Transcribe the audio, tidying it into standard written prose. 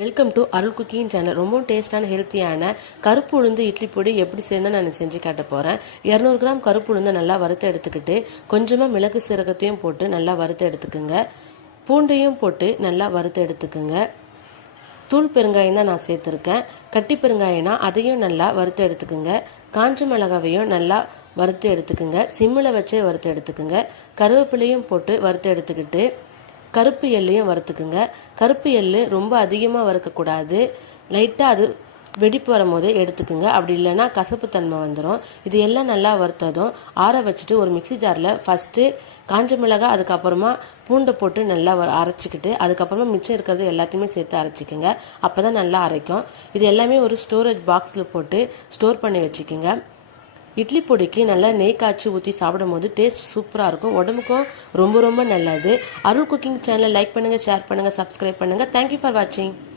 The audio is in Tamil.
Welcome to Arul cooking channel. ரொம்பவும் டேஸ்டான ஹெல்த்தியான கருப்பு உளுந்து இட்லி பொடி எப்படி செய்யணும் நான் செஞ்சு காட்ட போகிறேன். 200 கிராம் கருப்பு உளுந்து நல்லா வறுத்து எடுத்துக்கிட்டு கொஞ்சமாக மிளகு சீரகத்தையும் போட்டு நல்லா வறுத்து எடுத்துக்குங்க. பூண்டையும் போட்டு நல்லா வறுத்து எடுத்துக்குங்க. தூள் பெருங்காயம் தான் நான் சேர்த்துருக்கேன். கட்டி பெருங்காயம்னா அதையும் நல்லா வறுத்து எடுத்துக்குங்க. காஞ்ச மிளகாவையும் நல்லா வறுத்து எடுத்துக்குங்க. சிம்மில் வச்சே வறுத்து எடுத்துக்குங்க. கருவேப்பிலையும் போட்டு வறுத்து எடுத்துக்கிட்டு கருப்பு எள்ளையும் வறுத்துக்குங்க. கருப்பு எள்ளு ரொம்ப அதிகமாக வறுக்கக்கூடாது. லைட்டாக அது வெடிப்பு வரும்போதே எடுத்துக்குங்க. அப்படி இல்லைன்னா கசப்பு தன்மை வந்துடும். இது எல்லாம் நல்லா வறுத்ததும் ஆற வச்சுட்டு ஒரு மிக்சி ஜாரில் ஃபஸ்ட்டு காஞ்ச மிளகாய் அதுக்கப்புறமா பூண்டை போட்டு நல்லா அரைச்சிக்கிட்டு அதுக்கப்புறமா மிச்சம் இருக்கிறது எல்லாத்தையுமே சேர்த்து அரைச்சிக்கோங்க. அப்போ தான் நல்லா அரைக்கும். இது எல்லாமே ஒரு ஸ்டோரேஜ் பாக்ஸில் போட்டு ஸ்டோர் பண்ணி வச்சுக்கோங்க. இட்லி பொடிக்கு நல்லா நெய் காய்ச்சி ஊற்றி சாப்பிடும் போது டேஸ்ட் சூப்பராக இருக்கும். உடம்புக்கும் ரொம்ப ரொம்ப நல்லது. அருள் குக்கிங் சேனலை லைக் பண்ணுங்கள், ஷேர் பண்ணுங்கள், சப்ஸ்கிரைப் பண்ணுங்கள். தேங்க்யூ ஃபார் வாட்சிங்.